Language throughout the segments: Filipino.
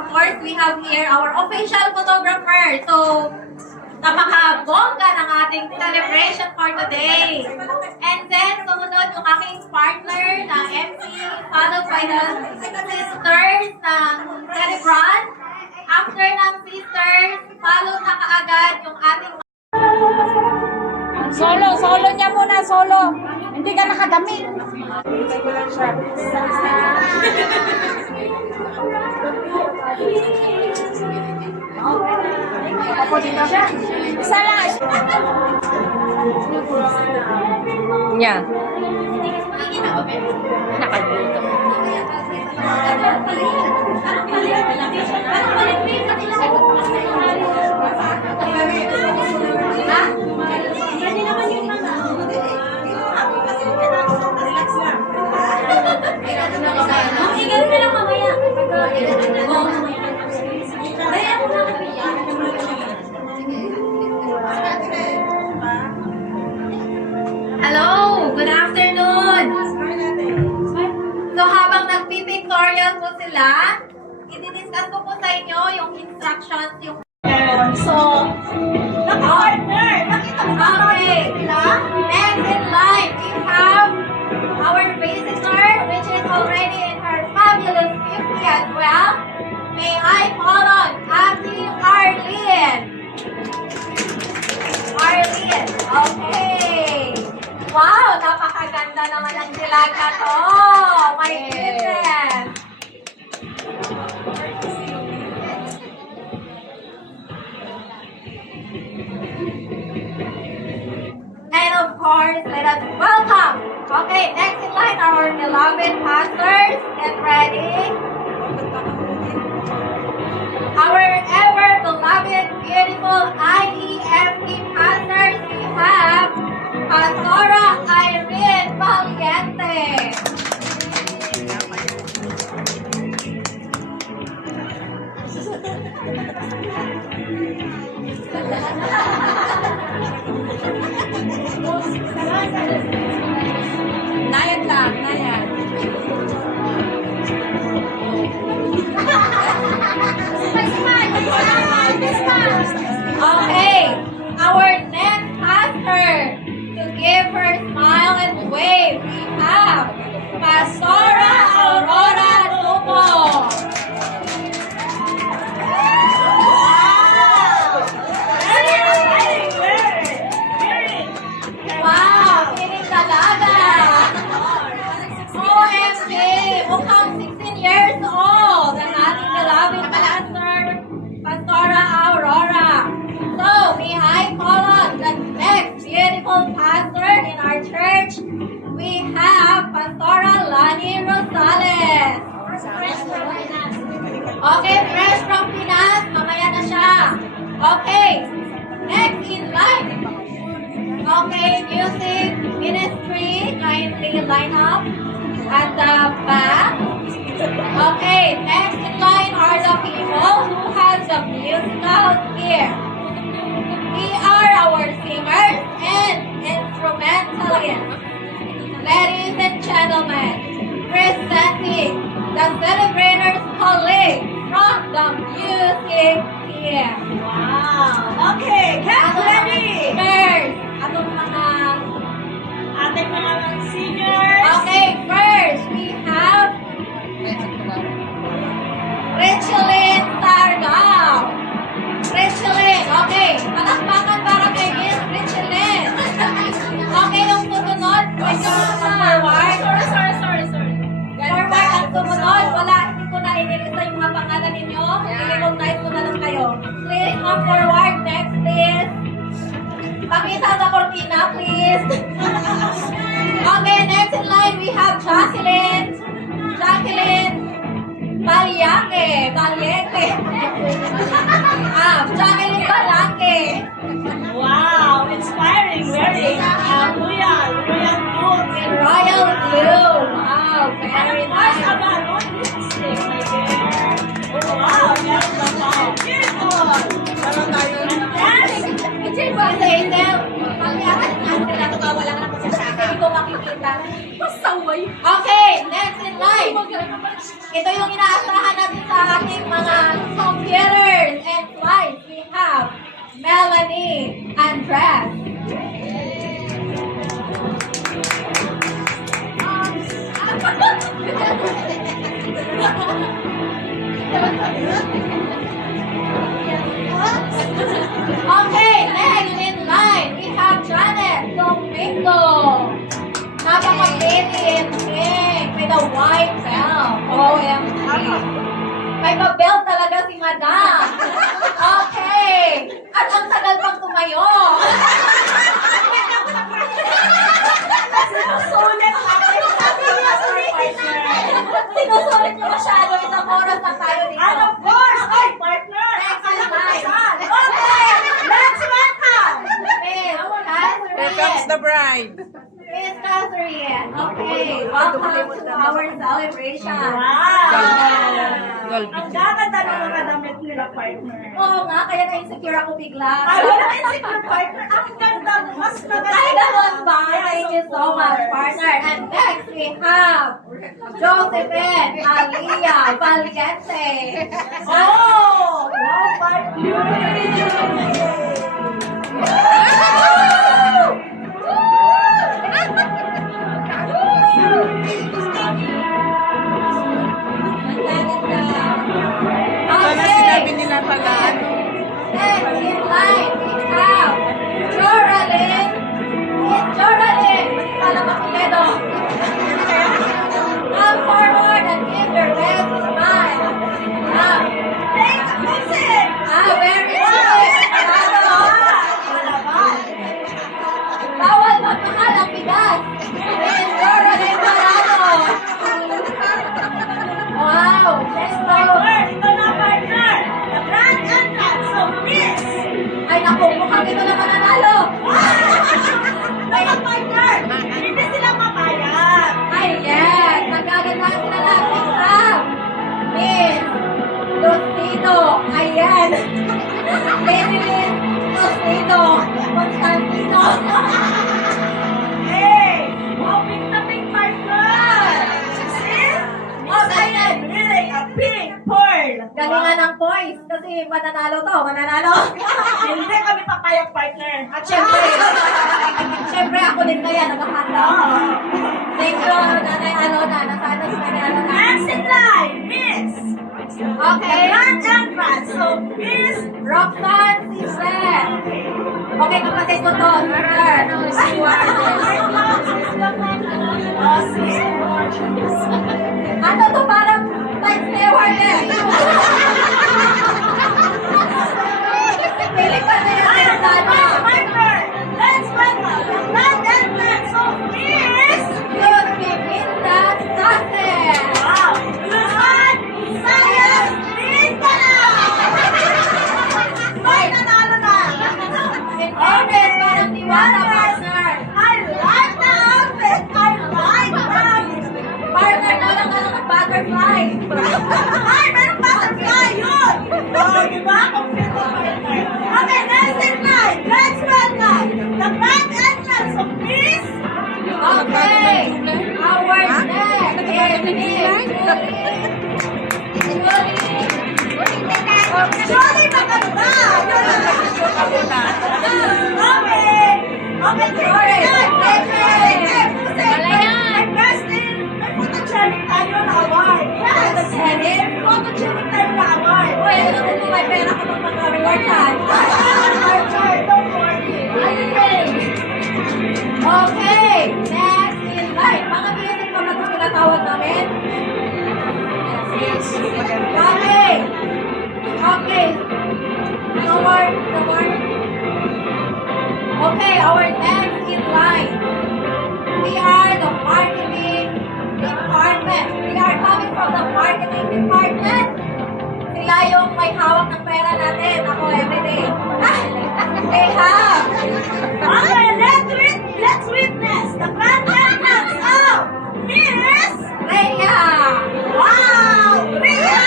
of course, we have here our official photographer. So, napaka-bongga ng ating celebration for today. And then, sumunod yung aking partner na MC, followed by the sisters ng celebrant. After ng sisters, followed na kaagad yung ating Solo niya muna, solo. Hindi ka nakadamit. Ako dito siya. Isa lang. Nya. Nakadito. Hello! Good afternoon! So habang nagpipictorial po sila, i-discuss ko po sa inyo yung instructions, yung So, naka-partner. Nakita mo ba? okay. Next in line, we have our visitor, which is already in her fabulous 50 as well. May I call on Ate Arlene? Arlene, okay. Wow, napakaganda naman ang dilaga to. My goodness. And of course, let us welcome. Okay, next in line are our beloved pastors. Get ready. Our ever beloved, beautiful IEFP pastors, we have Pastora Irene Valiente. Nayad lang, nayad. Okay, our next pastor to give her smile and wave, we have Pastora Aurora Tumo. Wow, kinig talaga. OMG, mukhang 16 years old ang ating beloved pastor, Pastora Aurora. So, may I call on the next beautiful pastor in our church? We have Pastora Lani Rosales. Okay, fresh from Pinas. Mamaya na siya. Okay, next in line. Okay, music ministry, kindly line up at the back. Okay, next in line are the people who has the musical gear. We are our singers and instrumentalists. Ladies and gentlemen, presenting the celebrators colleague from the music gear. Wow. Okay, get ready. First, atong mga Ating mga seniors. okay, first, we have Richelyn Sargao. Richelyn, okay. Palakpakan para kay Miss Richelyn. Okay, yung sumunod, pwede mo sa forward. Sorry. Forward ang sumunod. Wala, hindi ko na inilista yung mga pangalan ninyo. I-recognize ko na lang kayo. Please come forward. Next, please. Pakita sa cortina, please. Okay, next in line, we have Jacqueline. Jacqueline Baliake. Jacqueline Balake. Wow, inspiring, very royal boots. In royal blue. Wow, very Nice nice. about what lipstick, my dear. Oh, wow, that's beautiful. Hazel, pag-iakat nga sila, wala ka na pasasaka. Hindi ko makikita. Pasaway. Okay, next in line. Ito yung inaasahan natin sa ating mga dress? Okay, next in line, we have Janet Domingo. Napaka-pretty in pink with a white belt. OMG. May pa-belt talaga si Madam. Okay. At ang tagal pang tumayo. Sinusulit natin sa ating partner. Sinusulit niyo masyado. Isang oras lang tayo dito. And of course, ay, partner! Next Akala ko line. saan? Okay! Let's welcome! Miss Here comes the Catherine. bride. Miss Catherine. Okay. Welcome to our celebration. Wow! Dolby. Ang gaganda ng mga damit nila, partner. Oo nga, kaya na-insecure ako bigla. Ay, wala na insecure, partner. Ang ganda, mas maganda. Ay, ganun ba? Thank you so much, partner. And next, we have Josephine Alia Valiente. Oh! Wow, partner! Sana sinabi nila pala. Next in line, we have Joralyn. Miss Joralyn. Mas pala makiledo. Come forward and give your best smile. Thank you, Very good. Bravo. Bawal magmahal ang bigas. Miss Joralyn Parado. Wow. Let's go. Partner, ito na, partner. The grand entrance of Miss. Ay, naku, mukhang ito na mananalo. Kaya, partner, hindi sila mapayag. Ay, yes! Nagkagandahan sila lahat. Next up, Miss Lucito. Ayan. Baby Miss Lucito. Constantino. Hey, wow, pink na pink, partner. See? Okay. Miss really a pink pearl. Galingan ng points kasi mananalo to. Mananalo. Hindi kami papayag, partner. At syempre ako din kaya nagkakanda. Thank you, Nanay Alona. Nasana si Nanay Alona. Next in line, Miss. Okay. Grand entrance of Miss. Roxanne Cizet. Okay, kapatid ko to. Sister. Oh, see? Ano to parang life steward eh. Piling pa na yung sinasabi. Partner, let's welcome the grand entrance of Miss. Yun, Piminda Sase. Wow! Luzon, Visayas, Mindanao! Ay, nanalo na! In fairness, parang diwata, partner. I like the outfit! I like that! Partner, nalang ka lang ng butterfly. Ay, meron butterfly yun! Oh, di ba? Complete ko, partner. Okay, next in line. Let's welcome the grand entrance of Miss. Okay. Our next is Miss Surely maganda! Okay! Okay, Sorry. May photogenic tayo na award. Yes! Photogenic tayo na award. Uy, ano kasi kung may pera ka pang mga reward card? Archer, don't worry. Okay. Next in line. Mga music pa na ito tinatawag namin. Okay. Okay. No more. No more. Okay, our next in line. We are the marketing department. We are coming from the marketing department. Sila yung may hawak ng pera natin. Ako everyday. They have. Okay, let's witness the grand entrance of Miss. Rhea. Wow! Rhea!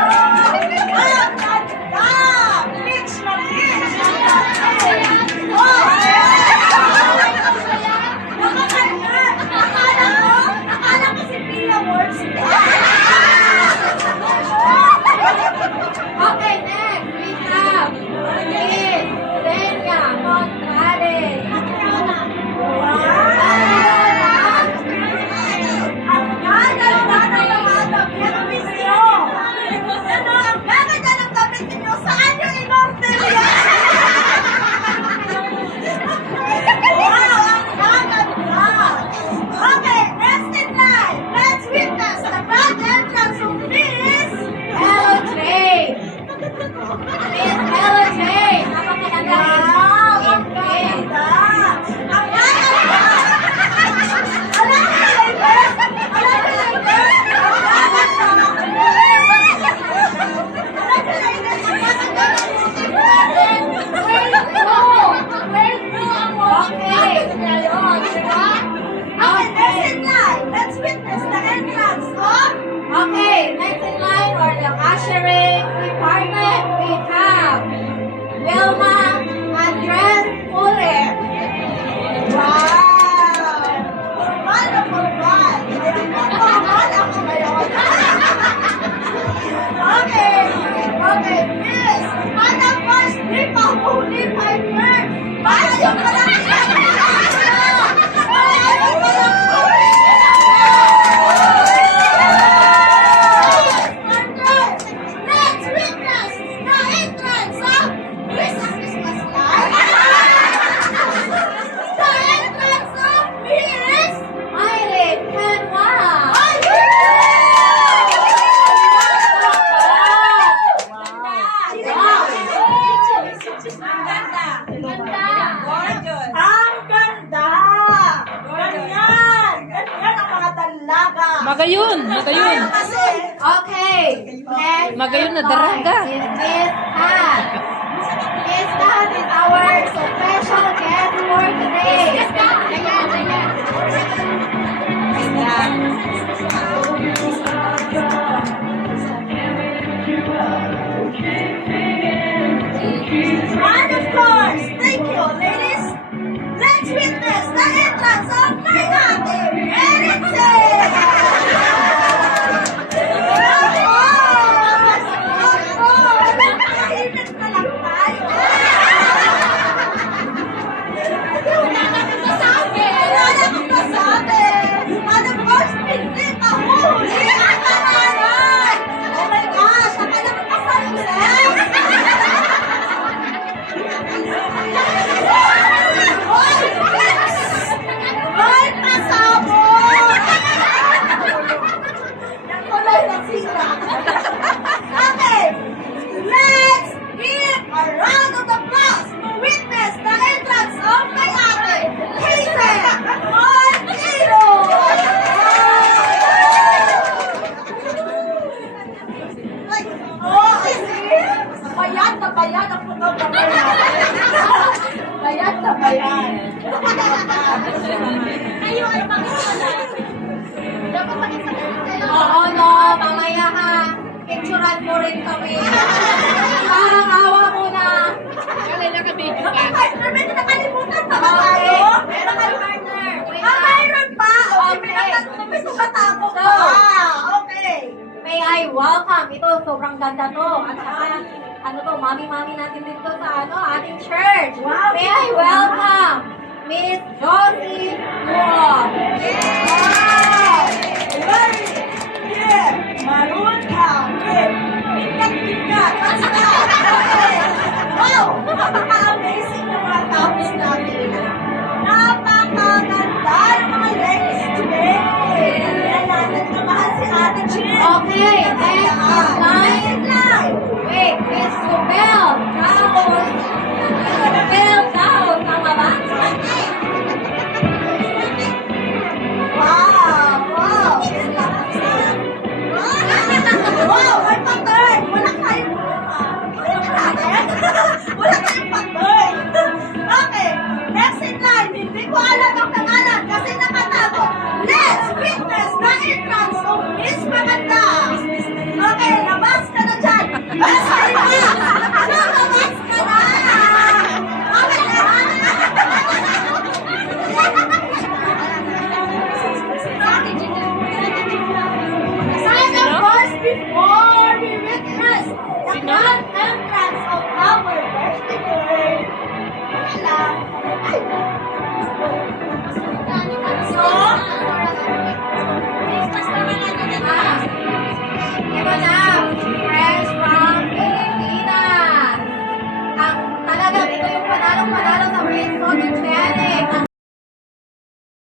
Ang ganda! Peach na peach! Oh! Nakakanda! Akala ko si Pia Works. Okay, entrance of Okay, next in line for the ushering department, we have Wilma Andres Ulit. Wow! Formal na formal. Formal ako ngayon. Okay. Okay, Miss. Madam First, di pa huli Piper. Malayo ka lang. Malayo ka lang. Let's witness the entrance of Miss Christmas Light. The entrance of Miss Irene Canwa. Ang ganda! Ganyan! Ganyan ang mga dalaga! Magayon, magayon. Kasi, Okay, next Magayon na daraga. is Miss Pat. Miss Pat is our special guest for today. and of course, thank you, ladies. Let's witness the entrance of my ate, Erickson! Of course! Kainit na lang tayo. Wala na akong masabi. And of course, hindi pa huli ang pangalan. Oh my gosh, ang alam mo pa sa Hoy, pasabog! Yung kulay na sira. Okay, let's give a round of applause to witness the entrance of my ate, Hazel Montero! Oh, I see? Bayad na bayad ang photographer natin. Bayad na bayad. Kayo ay pakikita. Dapat pakikita kayo. Oo, no, mamaya ha. Picturean mo rin kami. Parang awa mo na. Ay, may nakalimutan pa ba tayo? Meron kayo partner. Mayroon pa. Okay, may sumatapo pa. Okay. May I welcome. Ito, sobrang ganda to. At saka, ano to, mami-mami natin dito sa ating church. Wow. May I welcome Miss Josie Wong.